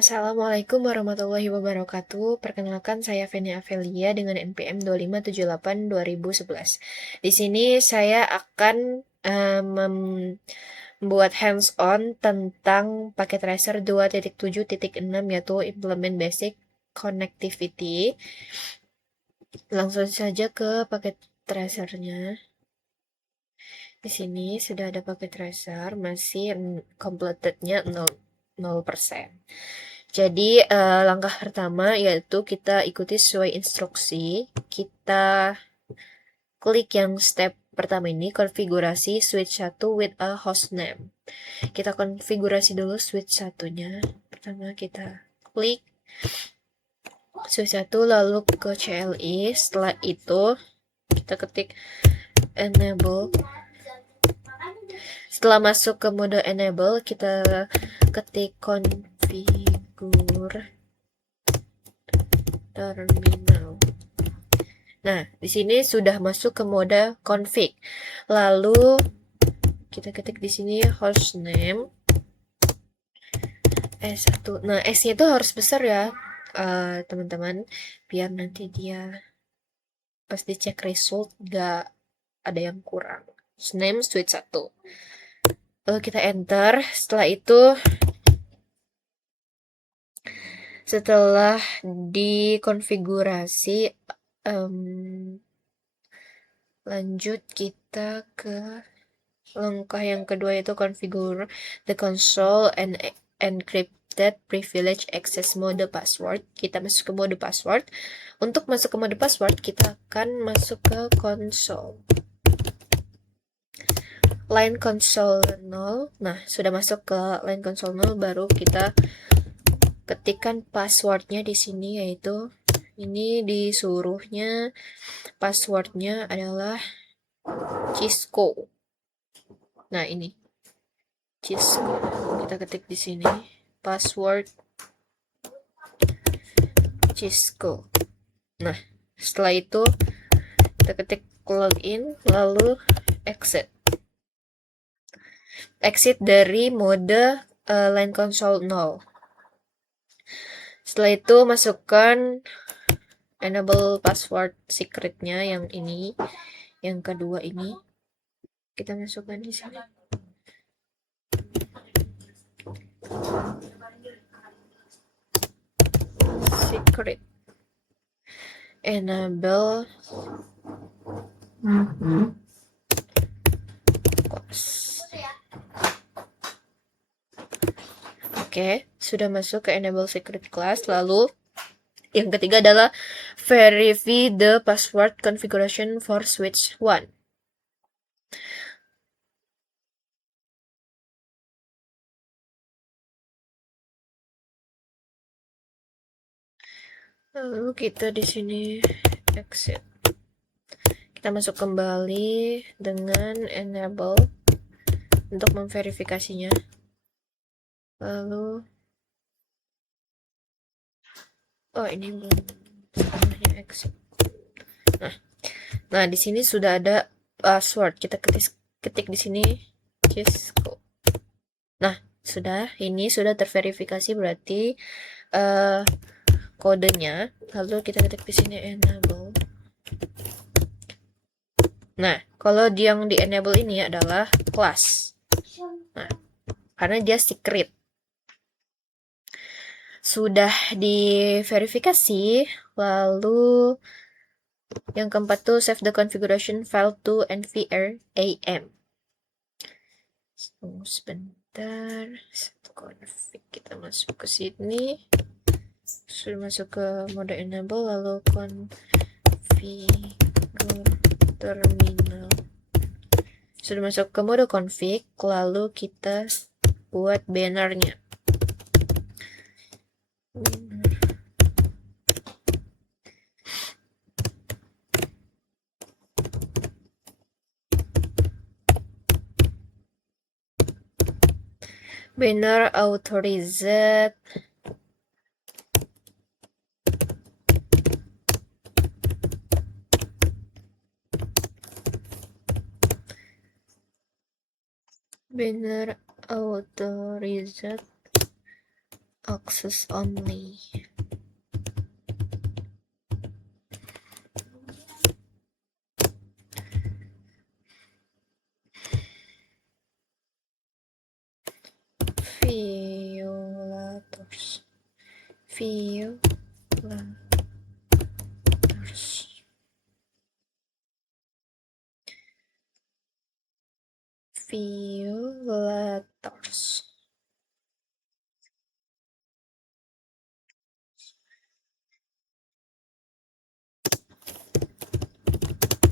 Assalamualaikum warahmatullahi wabarakatuh. Perkenalkan saya Feni Avelia dengan NPM 2578-2011. Di sini saya akan membuat hands-on tentang paket tracer 2.7.6 yaitu implement basic connectivity. Langsung saja ke paket tracernya. Di sini sudah ada paket tracer, masih completed-nya 0%. Jadi langkah pertama yaitu kita ikuti sesuai instruksi. Kita klik yang step pertama ini, konfigurasi switch 1 with a hostname. Kita konfigurasi dulu switch satunya. Pertama kita klik switch 1 lalu ke CLI. Setelah itu kita ketik enable. Setelah masuk ke mode enable, kita ketik configure terminal. Nah, di sini sudah masuk ke mode config. Lalu kita ketik di sini hostname S1. Nah, S-nya itu harus besar ya, teman-teman, biar nanti dia pas dicek result gak ada yang kurang. Hostname switch 1. Lalu kita enter. Setelah itu setelah dikonfigurasi lanjut kita ke langkah yang kedua, yaitu configure the console and encrypted privilege access mode password. Kita masuk ke mode password. Untuk masuk ke mode password, kita akan masuk ke console. Line console 0. Nah, sudah masuk ke line console 0, baru kita ketikkan passwordnya di sini, yaitu ini disuruhnya passwordnya adalah Cisco. Nah, ini Cisco. Kita ketik di sini password Cisco. Nah, setelah itu kita ketik login lalu exit. Exit dari mode line console 0. Setelah itu masukkan enable password secretnya yang ini, yang kedua ini. Kita masukkan di sini. Secret. Enable Oke, sudah masuk ke enable secret class. Lalu yang ketiga adalah verify the password configuration for switch 1. Lalu kita di sini exit. Kita masuk kembali dengan enable untuk memverifikasinya. Lalu ini belum sebenarnya exit. Nah, di sini sudah ada password. Kita ketik di sini Cisco. Nah, ini sudah terverifikasi, berarti kodenya. Lalu kita ketik di sini enable. Nah, kalau yang di enable ini adalah class. Nah, karena dia secret. Sudah diverifikasi, lalu yang keempat tuh save the configuration file to nvram. Sebentar, satu config, kita masuk ke sini. Sudah masuk ke mode enable, lalu configure terminal. Sudah masuk ke mode config, lalu kita buat bannernya. Banner authorized access only. Violators. Violators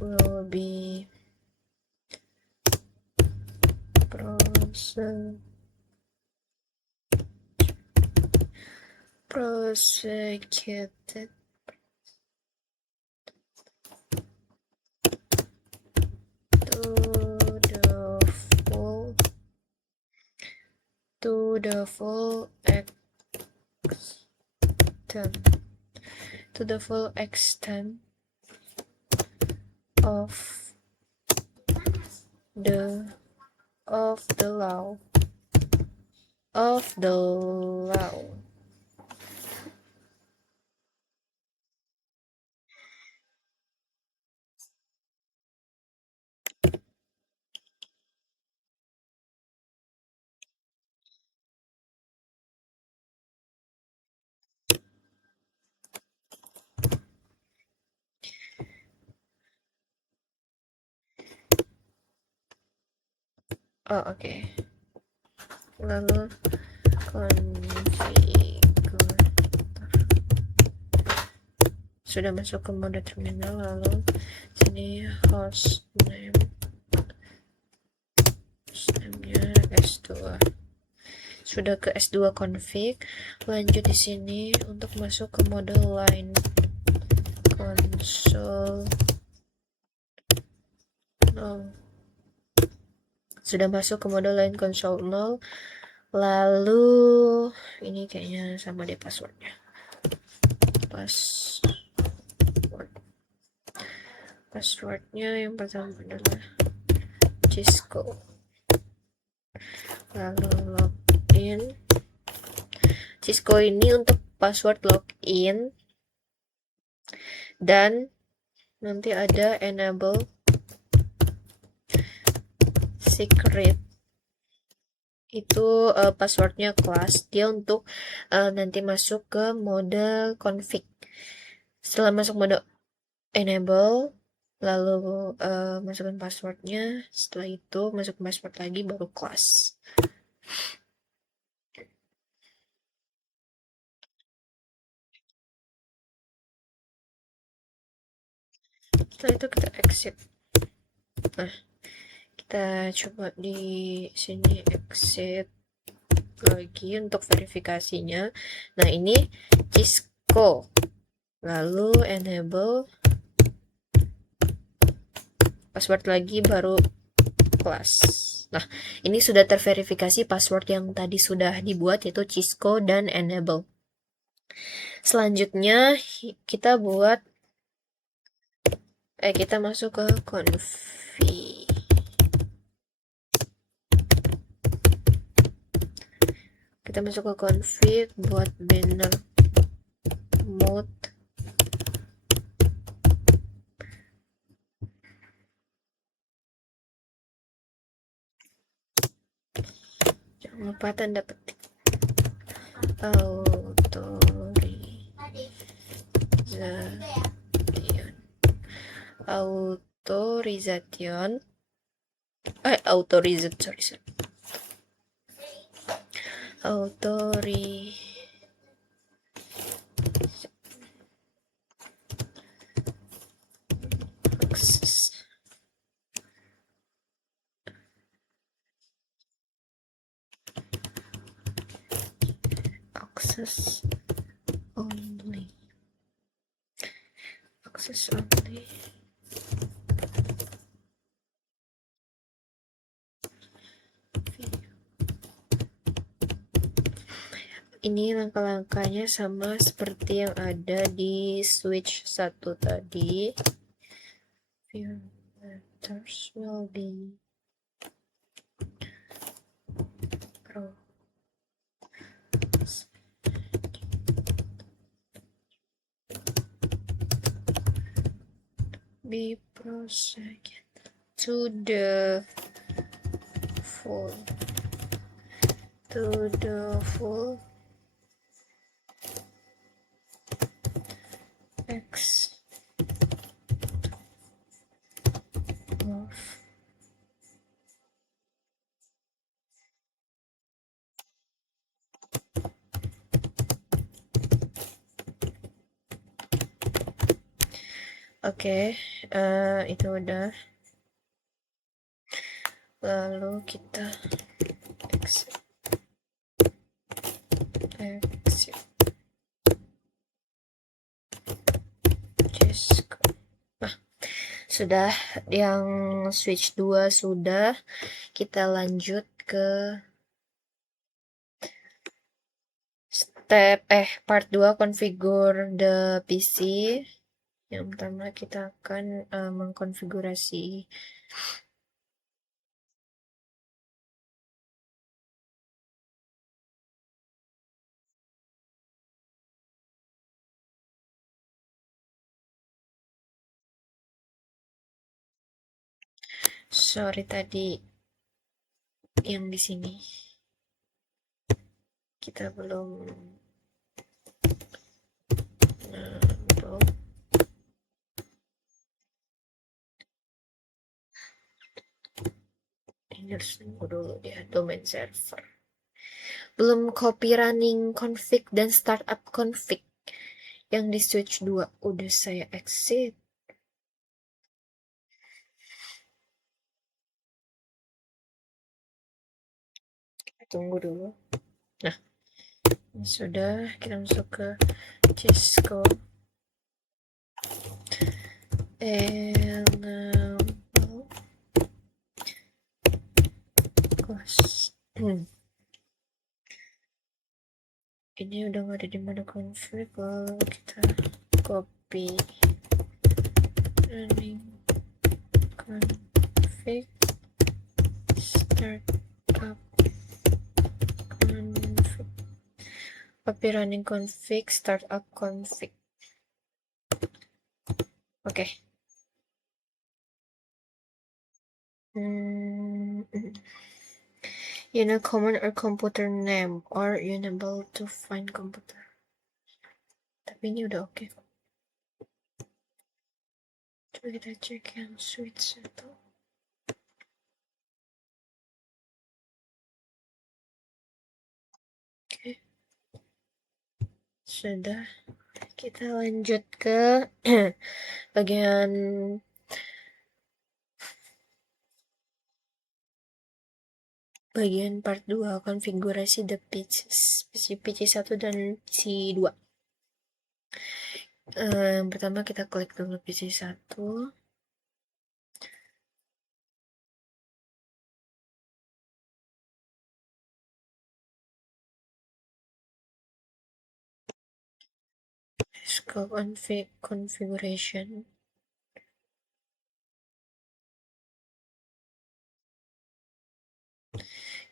will be prosecuted to the full extent of the law. Oh, oke. Lalu configure. Sudah masuk ke mode terminal, lalu sini hostname-nya S2. Sudah ke S2 config, lanjut di sini untuk masuk ke mode line console. Sudah masuk ke mode line console 0. Lalu ini kayaknya sama deh passwordnya. Passwordnya yang pertama adalah Cisco. Lalu login. Cisco ini untuk password login, dan nanti ada enable secret. Itu passwordnya kelas, dia untuk nanti masuk ke mode config. Setelah masuk mode enable, lalu masukkan passwordnya. Setelah itu masuk password lagi, baru kelas. Setelah itu kita exit. Nah, kita coba di sini exit lagi untuk verifikasinya. Nah, ini Cisco. Lalu enable password lagi, baru kelas. Nah, ini sudah terverifikasi password yang tadi sudah dibuat, yaitu Cisco dan enable. Selanjutnya kita buat kita masuk ke config. Kita masuk ke config, buat banner mode. Jangan lupa tanda petik. Authorization. Access only. Ini langkah-langkahnya sama seperti yang ada di switch 1 tadi. Violators will be be proceeded to the full x of itu udah. Lalu kita exit. Nah, sudah yang switch 2 sudah. Kita lanjut ke part 2 configure the PC. Yang pertama kita akan mengkonfigurasi sorry tadi yang di sini kita belum ini harus nunggu dulu dia domain server. Belum copy running config dan startup config yang di switch 2 udah saya exit. Tunggu dulu. Nah, ini sudah, kita masuk ke Cisco ini udah nggak ada di mana config. Lalu kita copy running config startup config, copy running config startup config. Oke. You know command or computer name or unable to find computer. Tapi ini udah oke. Coba kita cek yang switch 1. Oke. Sudah. Kita lanjut ke bagian part 2 konfigurasi the PC 1 dan PC 2. Yang pertama kita klik dulu PC 1. Scope configuration.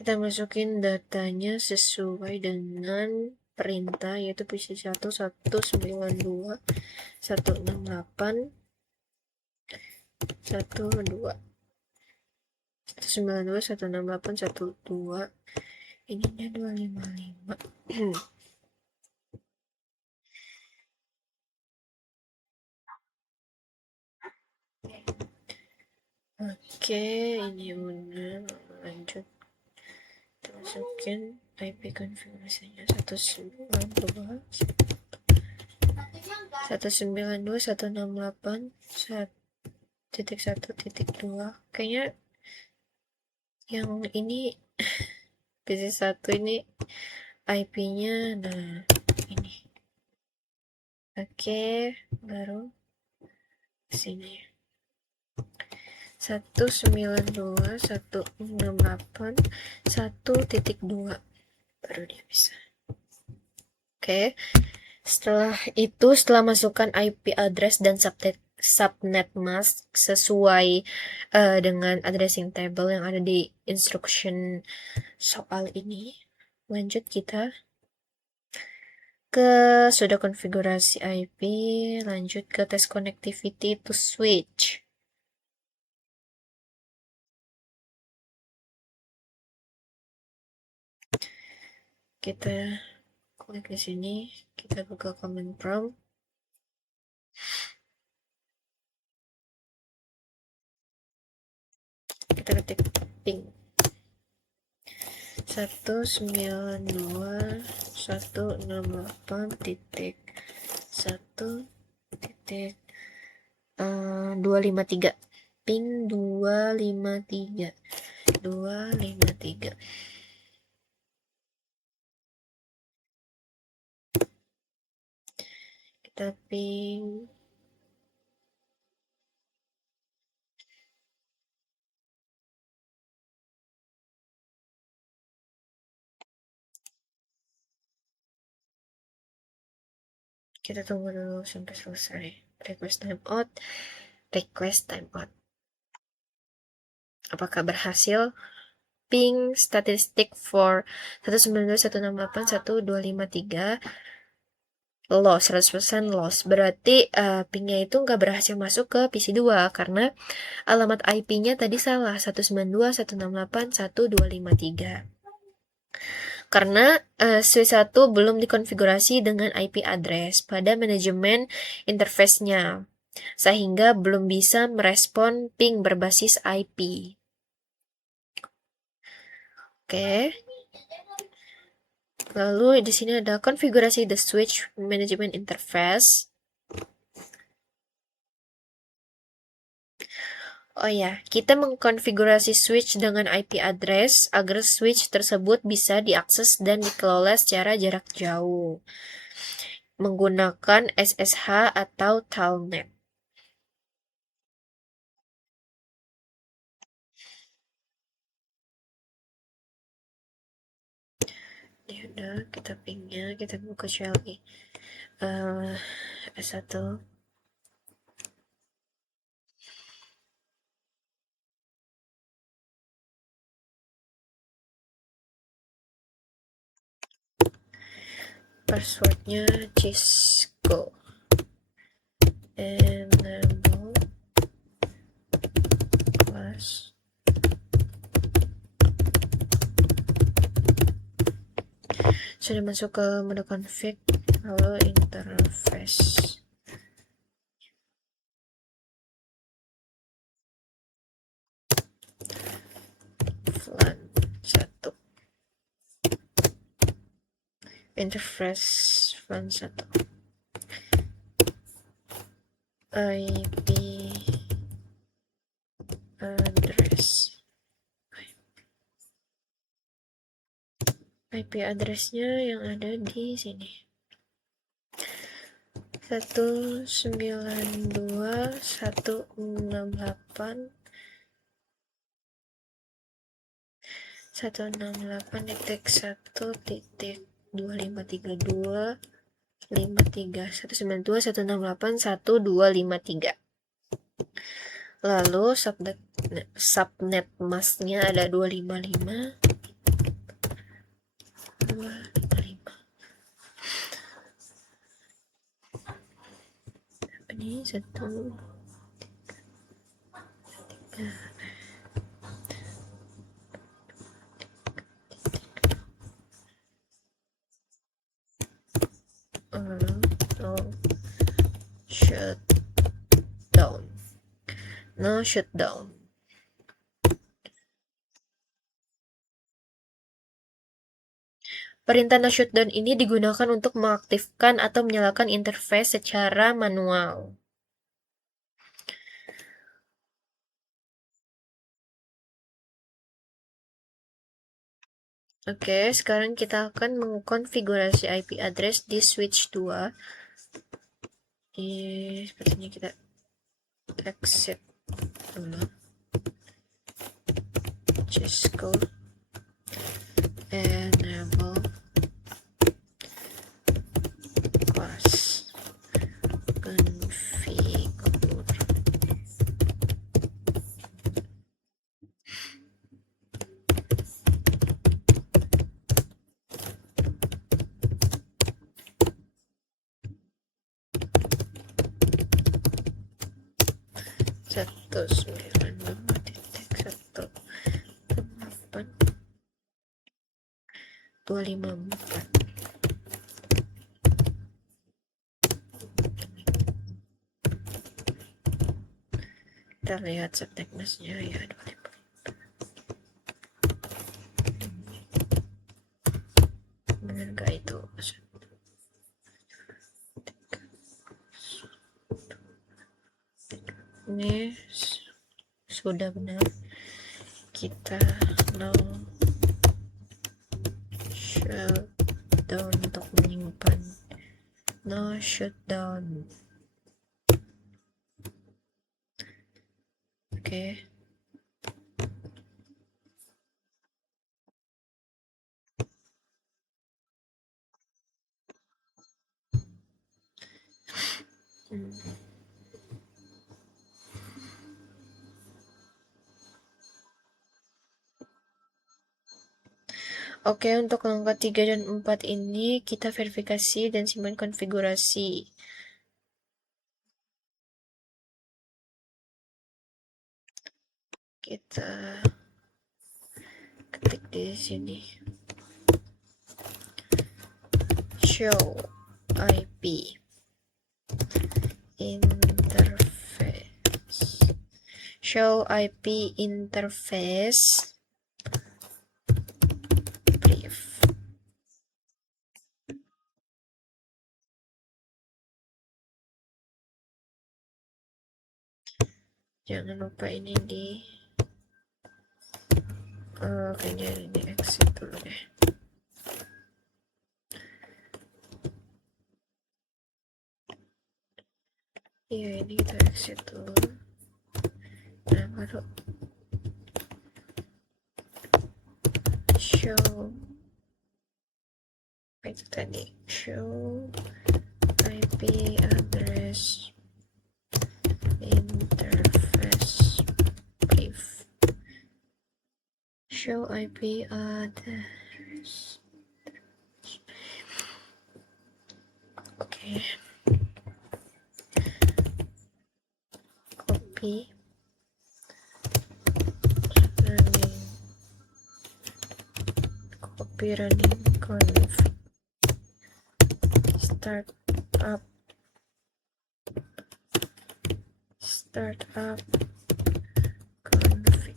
Kita masukin datanya sesuai dengan perintah, yaitu PC 1 192 168 12 192 168 12, ininya 255. Oke, ini udah. Lanjut, kita masukin IP konfigurasinya 192 168 1.1.2. Kayaknya yang ini PC 1 ini IP-nya, nah ini. Oke, baru sini 192 168 1.2 baru dia bisa. Oke, setelah masukkan IP address dan subnet mask sesuai dengan addressing table yang ada di instruction soal ini, lanjut kita sudah konfigurasi IP, lanjut ke tes connectivity to switch. Kita klik di sini, kita buka command prompt. Kita ketik ping 192.1.1.253 ping 253 kita ping kita tunggu dulu sampai selesai. Request timeout. Apakah berhasil? Ping statistik for 192.168.1.253 loss, 100% loss. Berarti pingnya itu nggak berhasil masuk ke PC 2 karena alamat IP-nya tadi salah, 192.168.1.253. Karena switch 1 belum dikonfigurasi dengan IP address pada manajemen interface-nya, sehingga belum bisa merespon ping berbasis IP. Oke. Lalu di sini ada konfigurasi the switch management interface. Oh ya, kita mengkonfigurasi switch dengan IP address agar switch tersebut bisa diakses dan dikelola secara jarak jauh menggunakan SSH atau Telnet. Ya udah, kita pingnya, kita buka CLI S1. Passwordnya Cisco. Enable class. Sudah masuk ke mode config, lalu interface. VLAN 1. Interface VLAN 1. IP address. IP addressnya yang ada di sini. 192.168.1.253 lalu subnet masknya ada 255 ini 1 3 no shutdown. Perintah no shutdown ini digunakan untuk mengaktifkan atau menyalakan interface secara manual. Oke, sekarang kita akan mengkonfigurasi IP address di switch 2. Sepertinya kita exit dulu. Cisco enable class configure. 192.168.254. Kita lihat setteknesnya ya, 25. Benar itu? Ini sudah benar. Kita no shutdown untuk menyimpan. No shutdown. Oke. Oke, untuk langkah 3 dan 4 ini kita verifikasi dan simpan konfigurasi. Kita ketik di sini. Show IP interface. Show IP interface brief. Jangan lupa ini di kayaknya ini exit dulu deh. Iya, ini kita exit dulu. Nah, baru show itu tadi, show IP address interface brief. Show IP address. Oke. Copy. Running conf. Start up config.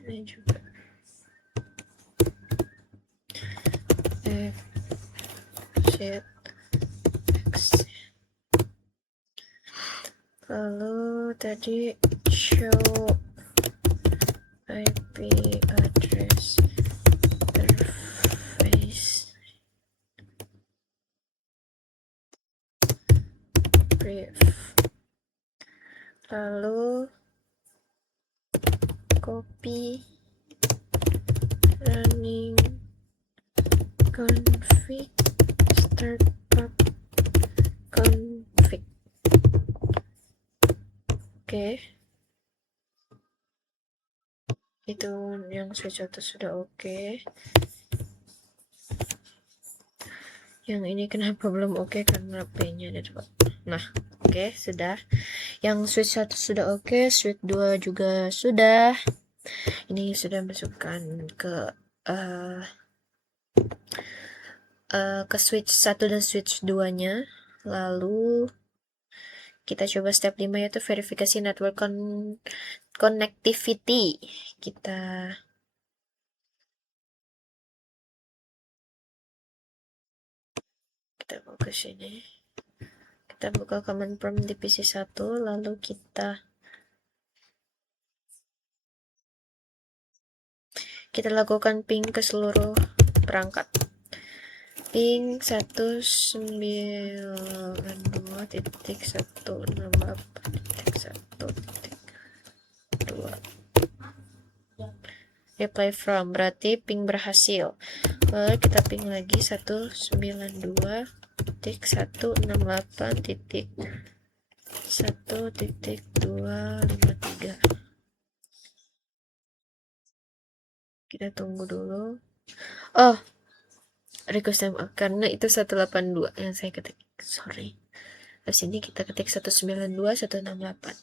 Ini juga exit. Lalu tadi show IP address interface brief. Lalu copy running config startup config. Oke. Itu yang switch auto sudah oke. Yang ini kenapa belum oke? Karena P-nya ada 2. Nah, oke, sudah. Yang switch 1 sudah oke, switch 2 juga sudah. Ini sudah masukkan ke switch 1 dan switch 2-nya. Lalu kita coba step 5 yaitu verifikasi network connectivity. Kita mau ke sini. Kita buka command prompt di PC 1, lalu kita lakukan ping ke seluruh perangkat. Ping 192.168.1.2. Reply from, berarti ping berhasil. Lalu kita ping lagi 192.168.1.253. Kita tunggu dulu. Oh, request time out, karena itu 182 yang saya ketik, sorry. Habis ini kita ketik 192 168.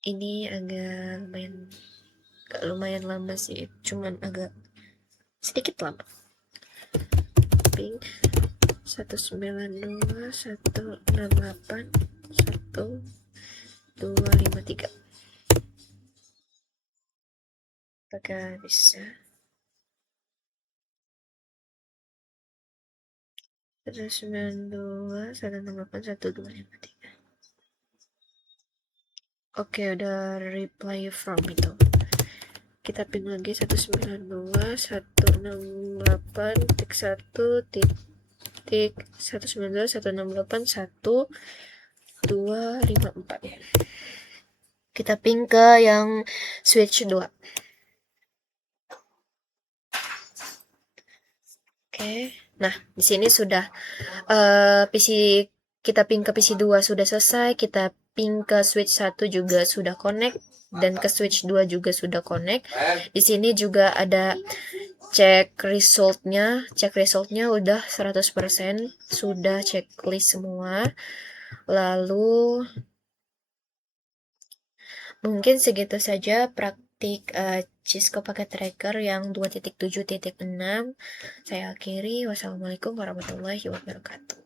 Ini agak lumayan lama sih, cuman agak sedikit lama. Ping 192 168 1253. Apakah bisa? 192 168 1253. Oke, udah reply from itu. Kita pin lagi 192 168 titik 1 titik 192 168 1254 ya. Kita ping ke yang switch 2. Oke. Nah, di sini sudah PC kita ping ke PC 2 sudah selesai, kita ping ke switch 1 juga sudah connect, dan ke switch 2 juga sudah connect. Di sini juga ada cek resultnya udah 100%, sudah checklist semua. Lalu mungkin segitu saja praktik Cisco pakai tracker yang 2.7.6. Saya akhiri. Wassalamualaikum warahmatullahi wabarakatuh.